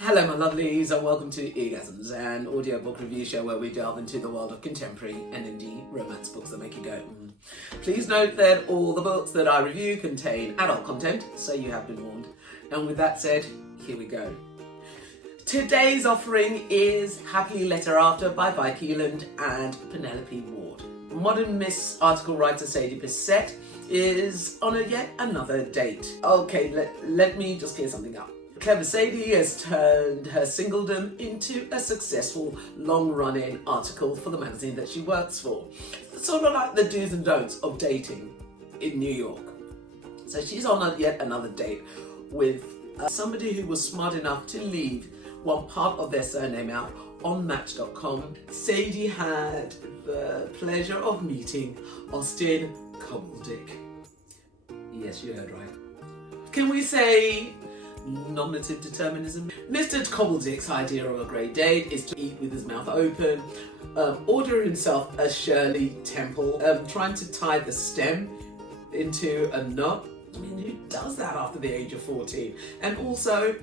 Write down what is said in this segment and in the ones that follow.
Hello my lovelies and welcome to Eargasms, an audiobook review show where we delve into the world of contemporary and indie romance books that make you go Please note that all the books that I review contain adult content, so you have been warned. And with that said, here we go. Today's offering is Happily Letter After by Keeland and Penelope Ward. Modern Miss article writer Sadie Bissett is on yet another date. Okay, let me just clear something up. Clever Sadie has turned her singledom into a successful long-running article for the magazine that she works for. Sort of like the do's and don'ts of dating in New York. So she's on yet another date with somebody who was smart enough to leave one part of their surname out on Match.com. Sadie had the pleasure of meeting Austin Cobbledick. Yes, you heard right. Can we say nominative determinism? Mr. Cobbledick's idea of a great date is to eat with his mouth open, order himself a Shirley Temple, trying to tie the stem into a knot. I mean, who does that after the age of 14? And also,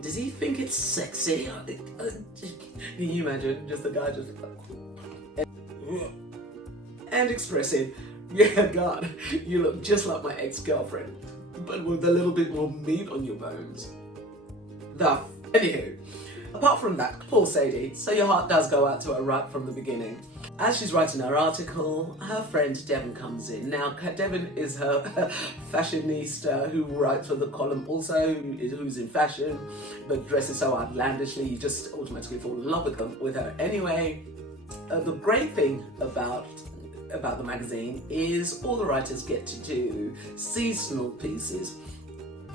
does he think it's sexy? Can you imagine just the guy just and expressing, yeah, God, you look just like my ex-girlfriend, but with a little bit more meat on your bones. Anywho, apart from that, poor Sadie, so your heart does go out to her right from the beginning. As she's writing her article, her friend Devon comes in. Now, Devon is her fashionista who writes for the column also, who's in fashion, but dresses so outlandishly, you just automatically fall in love with her. Anyway, the great thing about the magazine is all the writers get to do seasonal pieces.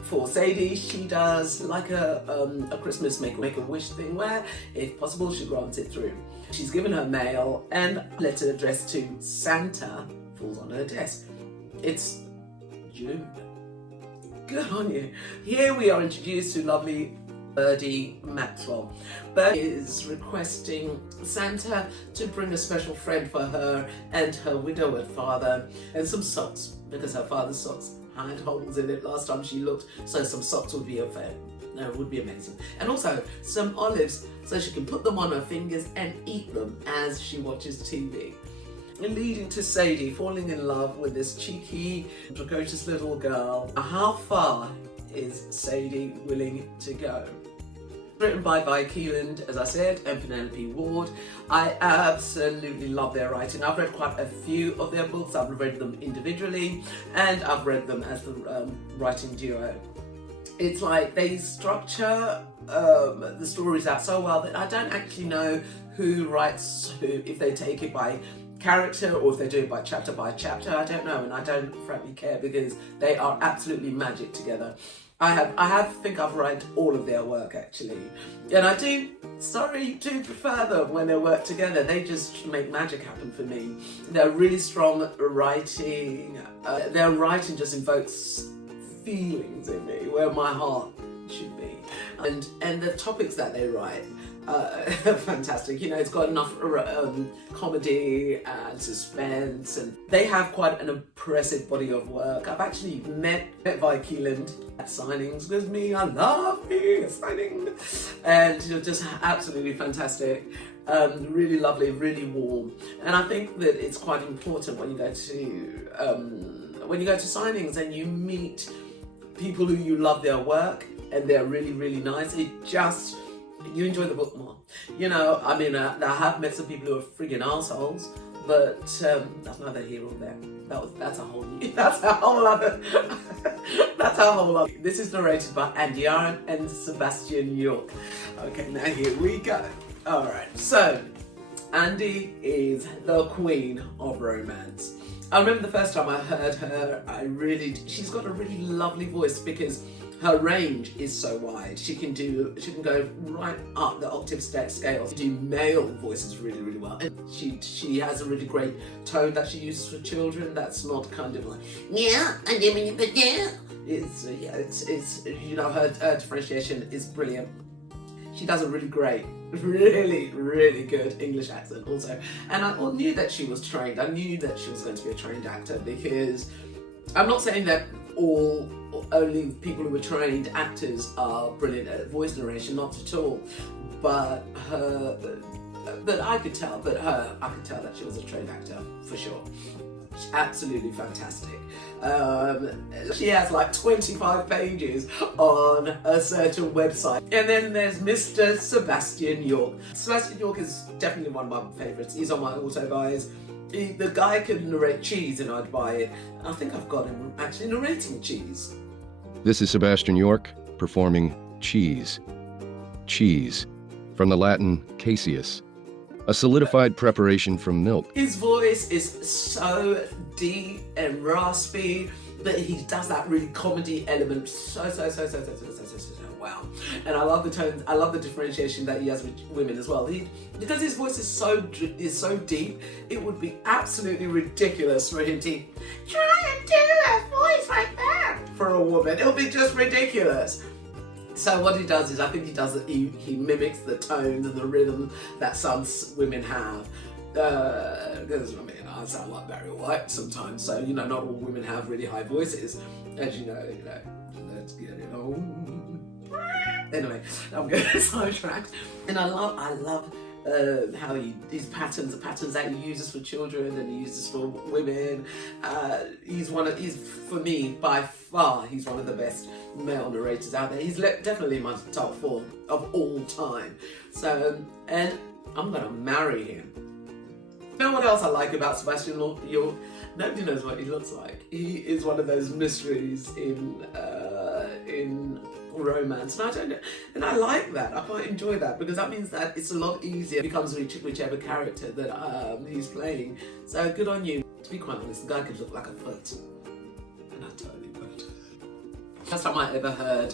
For Sadie, she does like a Christmas make-a-wish thing where, if possible, she grants it through. She's given her mail and a letter addressed to Santa falls on her desk. It's June. Good on you. Here we are introduced to lovely Birdie Maxwell. Birdie is requesting Santa to bring a special friend for her and her widowed father and some socks, because her father's socks had holes in it last time she looked, so some socks would be would be amazing. And also some olives so she can put them on her fingers and eat them as she watches TV. Leading to Sadie falling in love with this cheeky, precocious little girl. How far is Sadie willing to go? Written by Keeland, as I said, and Penelope Ward. I absolutely love their writing. I've read quite a few of their books. I've read them individually and I've read them as the writing duo. It's like they structure the stories out so well that I don't actually know who writes who, if they take it by character or if they do it by chapter, I don't know, and I don't frankly care because they are absolutely magic together. I think I've read all of their work actually, and I do prefer them when they work together. They just make magic happen for me. They're really strong writing. Their writing just invokes feelings in me where my heart should be, and the topics that they write fantastic. You know, it's got enough comedy and suspense, and they have quite an impressive body of work. I've actually met Keeland at signings with me. I love being a signing, and you're just absolutely fantastic. Really lovely, really warm, and I think that it's quite important when you go to signings and you meet people who you love their work and they're really, really nice. You enjoy the book more. You know, I mean, I have met some people who are friggin' assholes, but that's neither here or there. That's a whole other. This is narrated by Andy Aaron and Sebastian York. Okay, now here we go. All right, so Andy is the queen of romance. I remember the first time I heard her, she's got a really lovely voice because her range is so wide. She can go right up the octave scale. She do male voices really, really well. And she has a really great tone that she uses for children. That's not kind of like, yeah, I do mean, but yeah. It's you know, her differentiation is brilliant. She does a really great, really, really good English accent also. And I knew that she was trained. I knew that she was going to be a trained actor because I'm not saying that only people who are trained actors are brilliant at voice narration, not at all. But I could tell that she was a trained actor for sure. She's absolutely fantastic. She has like 25 pages on a certain website. And then there's Mr. Sebastian York. Sebastian York is definitely one of my favourites. He's on my auto buys. The guy could narrate Cheese and I'd buy it. I think I've got him actually narrating Cheese. This is Sebastian York performing Cheese. Cheese, from the Latin caseus, a solidified preparation from milk. His voice is so deep and raspy, but he does that really comedy element so well. And I love the tones. I love the differentiation that he has with women as well. Because his voice is so deep, it would be absolutely ridiculous for him to try and do a voice like that for a woman. It would be just ridiculous. So what he does is, I think he mimics the tones and the rhythm that some women have. Because I mean, I sound like Barry White sometimes, so not all women have really high voices, as you know. Let's get it on. Anyway, I'm getting sidetracked, and I love how these patterns, the patterns that he uses for children and he uses for women. He's for me, by far, he's one of the best male narrators out there. He's definitely my top 4 of all time. So, and I'm gonna marry him. You know what else I like about Sebastian York? Nobody knows what he looks like. He is one of those mysteries in romance, and I like that. I quite enjoy that, because that means that it's a lot easier. It becomes whichever character that he's playing. So good on you. To be quite honest, the guy could look like a foot, and I totally would. First time I ever heard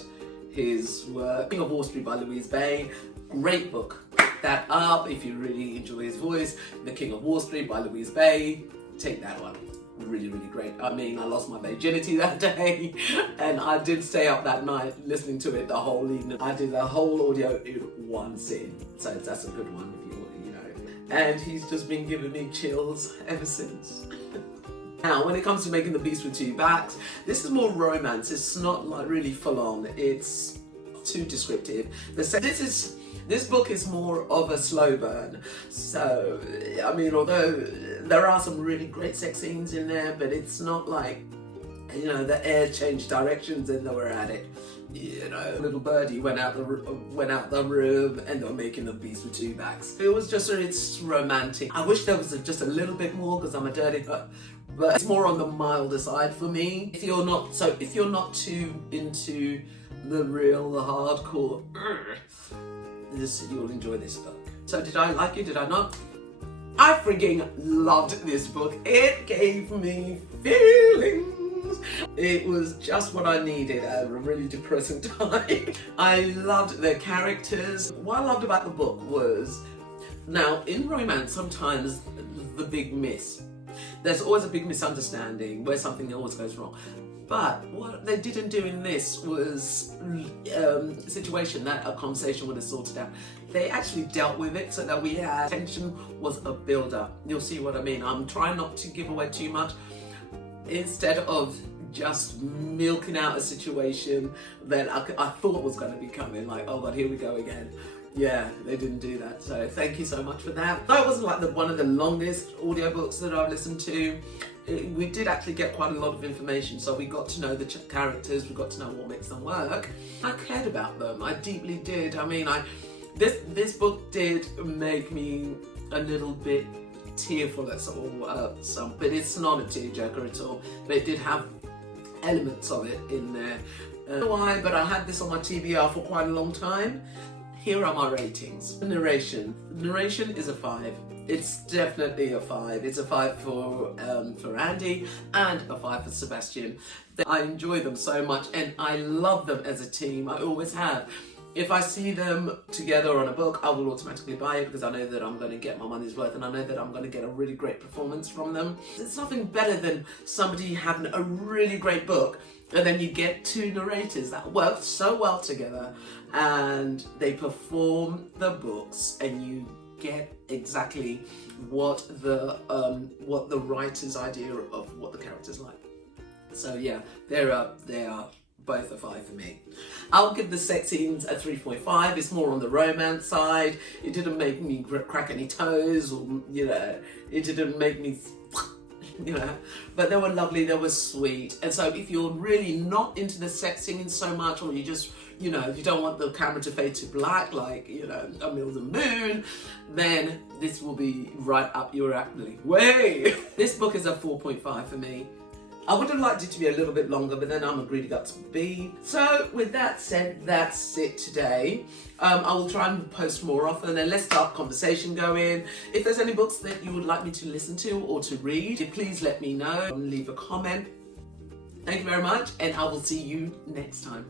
his work, King of Wall Street by Louise Bay. Great book. Pick that up if you really enjoy his voice. The King of Wall Street by Louise Bay. Take that one. Really, really great. I mean, I lost my virginity that day, and I did stay up that night listening to it the whole evening. I did the whole audio in one sitting, so that's a good one if you know. And he's just been giving me chills ever since. Now, when it comes to Making the Beast with Two Backs, this is more romance. It's not like really full on. It's too descriptive. This book is more of a slow burn. So, I mean, although there are some really great sex scenes in there, but it's not like, the air changed directions and they were at it. Little birdie went out the room and they were making the beast with two backs. It's romantic. I wish there was just a little bit more, because I'm a dirty but it's more on the milder side for me. If you're not too into the hardcore, you'll enjoy this book. So did I like it? Did I not? I freaking loved this book. It gave me feelings. It was just what I needed at a really depressing time. I loved the characters. What I loved about the book was, now in romance, sometimes the big miss. There's always a big misunderstanding where something always goes wrong. But what they didn't do in this was a situation that a conversation would have sorted out. They actually dealt with it so that we had tension was a build-up. You'll see what I mean. I'm trying not to give away too much. Instead of just milking out a situation that I thought was going to be coming, like, oh God, here we go again. Yeah, they didn't do that. So thank you so much for that. That wasn't like one of the longest audiobooks that I've listened to. We did actually get quite a lot of information, so we got to know the characters, we got to know what makes them work. I cared about them, I deeply did. I mean, this book did make me a little bit tearful at some, but it's not a tearjerker at all. But it did have elements of it in there. I don't know why, but I had this on my TBR for quite a long time. Here are my ratings. Narration. Narration is a 5. It's definitely a 5. It's a 5 for Andy and a 5 for Sebastian. I enjoy them so much and I love them as a team. I always have. If I see them together on a book, I will automatically buy it, because I know that I'm going to get my money's worth and I know that I'm going to get a really great performance from them. It's nothing better than somebody having a really great book and then you get 2 narrators that work so well together and they perform the books and you get exactly what the writer's idea of what the character's like. So yeah, they are both a 5 for me. I'll give the sex scenes a 3.5. It's more on the romance side. It didn't make me crack any toes, or it didn't make me but they were lovely, they were sweet. And so if you're really not into the sex singing so much, or you just you don't want the camera to fade to black, like A Mill the Moon, then this will be right up your alley. Way! This book is a 4.5 for me. I would have liked it to be a little bit longer, but then I'm a greedy guts bee. So with that said, that's it today. I will try and post more often, and let's start conversation going. If there's any books that you would like me to listen to or to read, please let me know. Leave a comment. Thank you very much, and I will see you next time.